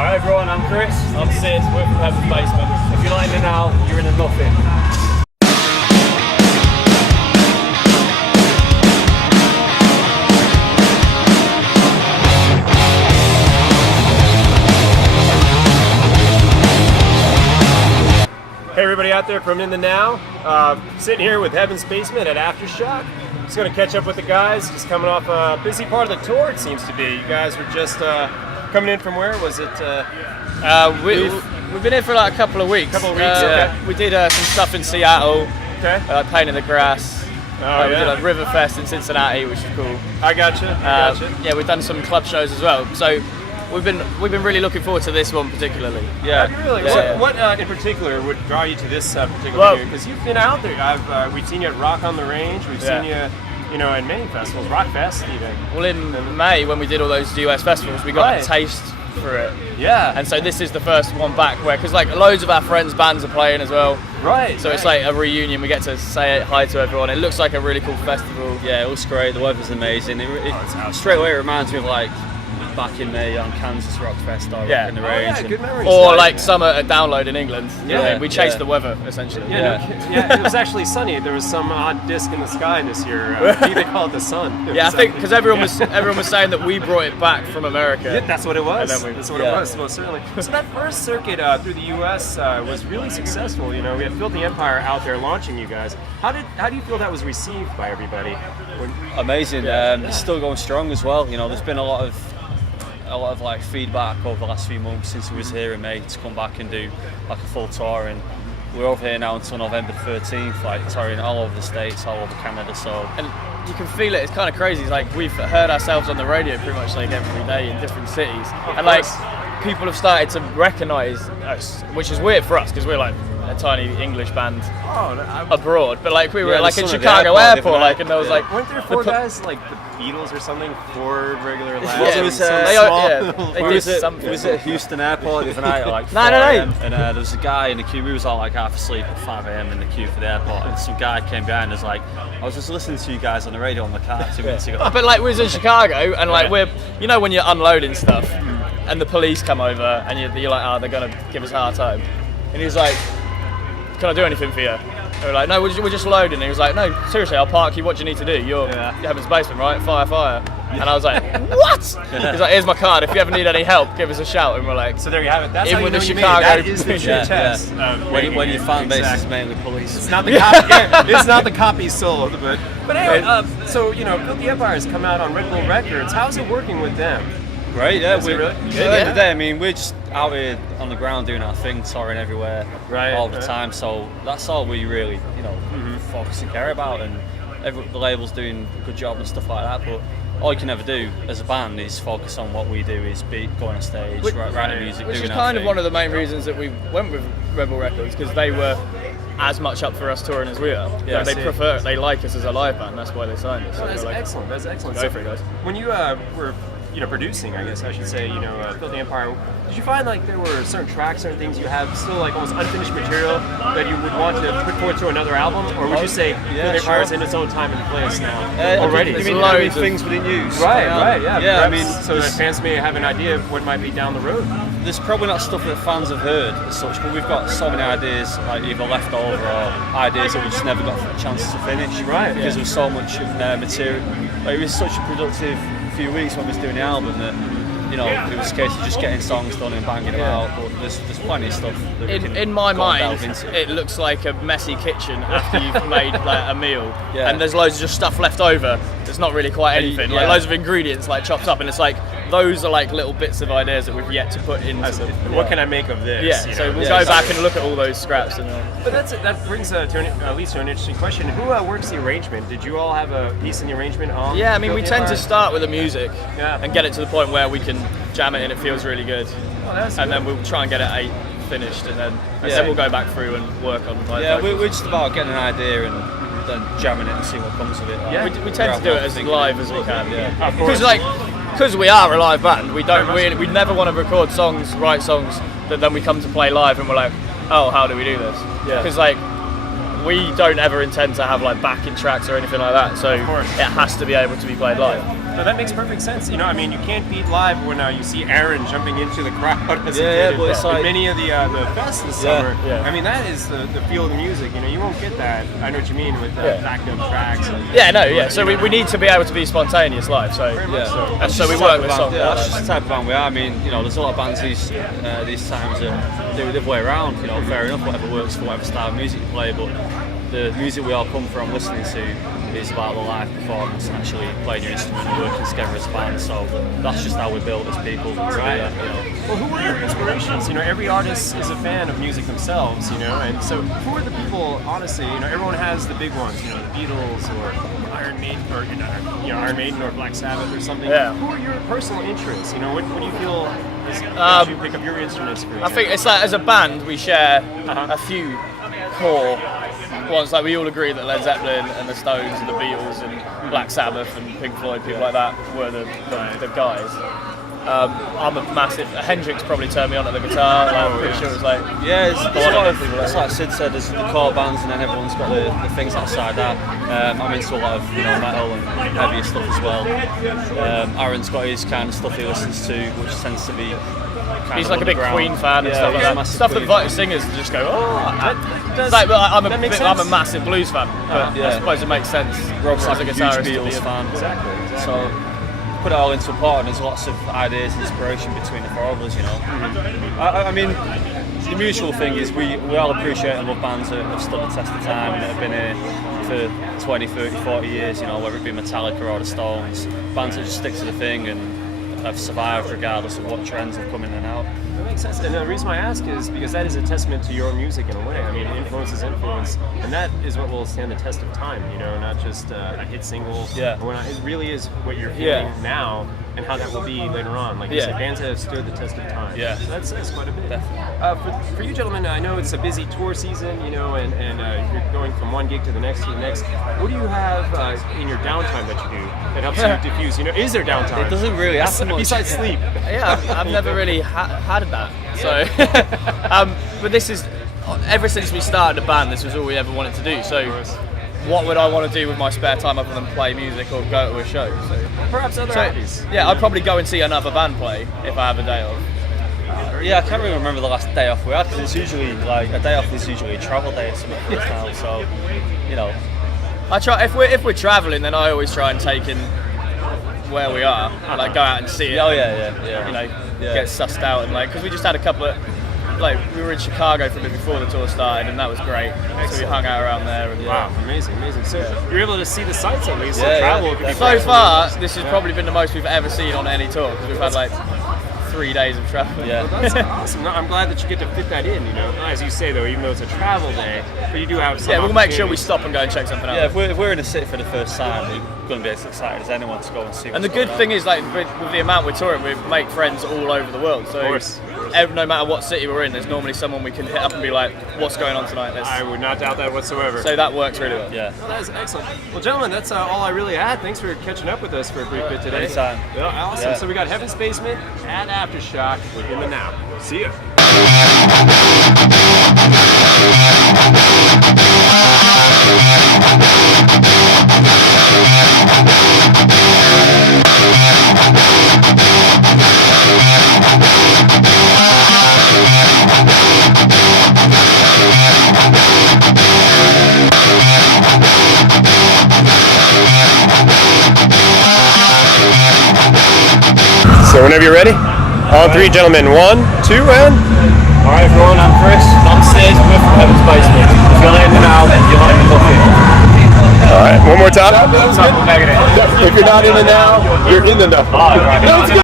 Alright everyone, I'm Chris. I'm Sid, we're from Heaven's Basement. If you're liking it now, you're in a nothing. Hey everybody out there from In the Now, sitting here with Heaven's Basement at Aftershock. Just going to catch up with the guys, just coming off a busy part of the tour it seems to be. You guys were just coming in from where? Was it? We've been here for like a couple of weeks. Okay. We did some stuff in Seattle, Okay. painting the grass. Oh, We did yeah. a Riverfest in Cincinnati, which is cool. I gotcha. Yeah, we've done some club shows as well. So we've been really looking forward to this one particularly. Yeah, really. Yeah. What in particular would draw you to this particular Well- venue? Because you've been out there. We've seen you at Rock on the Range. We've seen you know, in many festivals, Rock Fest even. Well, in May when we did all those US festivals, we got Right. a taste for it. Yeah. And so this is the first one back where, because like loads of our friends' bands are playing as well. Right. So it's like a reunion. We get to say hi to everyone. It looks like a really cool festival. Yeah, it looks great. The weather's amazing. Straight away, it reminds me of like back in May on Kansas Rock Fest or Yeah. Rock in the Oh, Range. yeah, good memories. Or like summer at Download in England. Yeah, We chased yeah. the weather essentially. Yeah, it was actually sunny. There was some odd disc in the sky this year. They call it the sun. It Yeah, I was, think because everyone was saying that we brought it back from America. Yeah, that's what it was. And then we- That's what yeah. it was, most certainly. So that first circuit through the U.S. Was really successful. You know, we had Filthy Empire out there launching you guys. How do you feel that was received by everybody? Amazing. It's still going strong as well. You know, there's been a lot of like feedback over the last few months since we was here in May to come back and do like a full tour, and we're over here now until November 13th, like touring all over the States, all over Canada. So And you can feel it. It's kind of crazy. It's like we've heard ourselves on the radio pretty much like every day in different cities, and like people have started to recognise us, which is weird for us because we're like a tiny English band abroad. But like we were Yeah, like the in son of the Chicago airport, airport, different like, and there was like Weren't there four guys like the Beatles or something? Four regular lads. Yeah, it and was, some they small- they we did was at, something. we was at Houston Airport the other night at like No, 4 no, no. a.m. and there was a guy in the queue. We was all like half asleep at 5 a.m. in the queue for the airport, and some guy came behind us like, I was just listening to you guys on the radio on the car 2 minutes ago. But like we was in Chicago, and like we're, you know, when you're unloading stuff, and the police come over, and you're like, oh, they're gonna give us a hard time, and he's like, can I do anything for you? And we're like, no, we're just loading. And he was like, no, seriously, I'll park you. What do you need to do? You're Heaven's Basement, right? Fire. And I was like, what? He's like, here's my card. If you ever need any help, give us a shout. And we're like, So there you have it. That's In how you with know the you made it. Chicago- That is the true Yeah, test. yeah. of When making your it. fan base is Exactly. mainly police. It's not the copy. It's not the copy sold, but anyway. So you know, Filthy Empire has come out on Red Bull Records. How's it working with them? Great, yeah. Is it really? At the end of the day, I mean, we're just out here on the ground doing our thing, touring everywhere, Right, all the right. time. So that's all we really, you know, focus and care about. And the label's doing a good job and stuff like that. But all you can ever do as a band is focus on what we do: is go on a stage, writing music, which doing is our kind of thing. one of the main reasons that we went with Rebel Records, because they were as much up for us touring as we are. Yeah, they like us as a live band. That's why they signed us. So That's we're like, excellent. That's excellent. Go for it, guys. When you were, you know, producing, I guess I should say, you know, Filthy Empire, did you find like there were certain tracks, certain things you have still like almost unfinished material that you would want to put forward to another album, or would you say Filthy Empire is in its own time and place now already? You mean loads of things within use? Right, yeah. Yeah, I Perhaps mean, so that fans may have an idea of what might be down the road. there's probably not stuff that fans have heard as such, but we've got so many ideas, like either left over or ideas that we just never got a chance to finish. Right, Because there was so much material. Like, it was such a productive few weeks when we was doing the album that, you know, it was a case of just getting songs done and banging them out. But there's plenty of stuff that we can In my go and mind, delve into. it looks like a messy kitchen after you've made like a meal, Yeah. and there's loads of just stuff left over. There's not really quite anything. Like Yeah. loads of ingredients like chopped up, and it's like those are like little bits of ideas that we've yet to put into the. What can I make of this? Yeah, you so know? we'll go back and look at all those scraps and. But that brings at least to an interesting question. Who works the arrangement? Did you all have a piece in the arrangement on? Yeah, I mean, we Filthy tend to Empire? start with the music Yeah. and get it to the point where we can jam it and it feels really good. Oh, that's And good. then we'll try and get it 8 finished, and then Yeah. we'll go back through and work on like Yeah, vocals. we're just about getting an idea and then jamming it and seeing what comes of it. Yeah. We tend to do it as live as we can. Yeah. Of course. Because we are a live band, we never want to record songs, write songs that then we come to play live and we're like, oh, how do we do this? Yeah. Because like we don't ever intend to have like backing tracks or anything like that, so Of course. it has to be able to be played live. No, that makes perfect sense. You know, I mean, you can't beat live when you see Aaron jumping into the crowd as he did but it's like many of the fests this summer. Yeah. I mean, that is the feel of the music. You know, you won't get that. I know what you mean with backed up tracks. So we need to be able to be spontaneous live. So and so we work with songs. That's just the type of band we are. I mean, you know, there's a lot of bands these times that do it the other way around. You know, fair enough, whatever works for whatever style of music you play, but the music we all come from listening to is about the live performance and actually playing your instrument and working together as a band. So that's just how we're built as people. Right. You know. Well, who are your inspirations? You know, every artist is a fan of music themselves, you know, and so who are the people, honestly, you know, everyone has the big ones, you know, the Beatles or Iron Maiden or, Iron Maiden or Black Sabbath or something. Yeah. Who are your personal interests? You know, what do you feel makes you pick up your instruments, for example? I think it's like, as a band, we share a few core ones. Like, we all agree that Led Zeppelin and the Stones and the Beatles and Black Sabbath and Pink Floyd, people like that, were the guys. I'm a massive... Hendrix probably turned me on at the guitar. Like, I'm pretty sure it was like... Yeah, there's a lot of people. It's like Sid said, there's the core bands, and then everyone's got the things outside that. I'm into a lot of metal and heavier stuff as well. Aaron's got his kind of stuff he listens to, which tends to be He's like a big Queen fan and stuff like that. Stuff that Queen singers just go, I'm a massive blues fan, but I suppose it makes sense. Rob's as like a a guitarist huge Beatles fan. Exactly. So put it all into a pot, and there's lots of ideas and inspiration between the four of us, you know. I mean, the mutual thing is we all appreciate and love bands that have stood the test of time and that have been here for 20, 30, 40 years, you know, whether it be Metallica or the Stones. Bands that just stick to the thing and have survived regardless of what trends have come in and out. That makes sense. And the reason why I ask is because that is a testament to your music in a way. I mean, influence is influence, and that is what will stand the test of time, you know, not just a hit single. Yeah. It really is what you're feeling now and how that will be later on. Like you said, bands have stood the test of time. Yeah. So that's quite a bit. Definitely. For you gentlemen, I know it's a busy tour season, you know, and you're going from one gig to the next to the next. What do you have in your downtime that you do that helps you diffuse? You know, is there downtime? It doesn't really happen much. Besides sleep. Yeah, I've never really had that. So, but this is, ever since we started the band, this was all we ever wanted to do. So, what would I want to do with my spare time other than play music or go to a show? So, perhaps other hobbies. Yeah, I'd probably go and see another band play if I have a day off. Yeah, I can't really remember the last day off we had, because it's usually like a day off is usually a travel day or something for us now. So, you know, I try if we're traveling, then I always try and take in where we are, like go out and see it. Oh yeah. You know, get sussed out and because we just had a couple of. Like, we were in Chicago for a bit before the tour started, and that was great. Excellent. So we hung out around there. And, wow, amazing. So you're able to see the sights at least. Travel. So far, this has probably been the most we've ever seen on any tour, because we've had like 3 days of travel. Yeah, well, that's awesome. No, I'm glad that you get to fit that in. You know, as you say though, even though it's a travel day, but you do have some. Yeah, we'll make sure we stop and go and check something out. Yeah, if we're in a city for the first time, we're going to be as excited as anyone to go and see. And the good thing is, like, with the amount we're touring, we make friends all over the world. So. Of course. No matter what city we're in, there's normally someone we can hit up and be like, what's going on tonight? I would not doubt that whatsoever. So that works really well. Yeah. Well, that is excellent. Well, gentlemen, that's all I really had. Thanks for catching up with us for a brief bit today. Anytime. Well, awesome. Yeah. So we got Heaven's Basement and Aftershock within the now. See ya. So whenever you're ready, all three gentlemen, 1, 2, and... Alright everyone, I'm Chris. I'm Sid, we're from Heaven's Basement. If you're letting me now, you're letting me look in. Alright, one more time. If you're not in the now, You're in the now. Alright.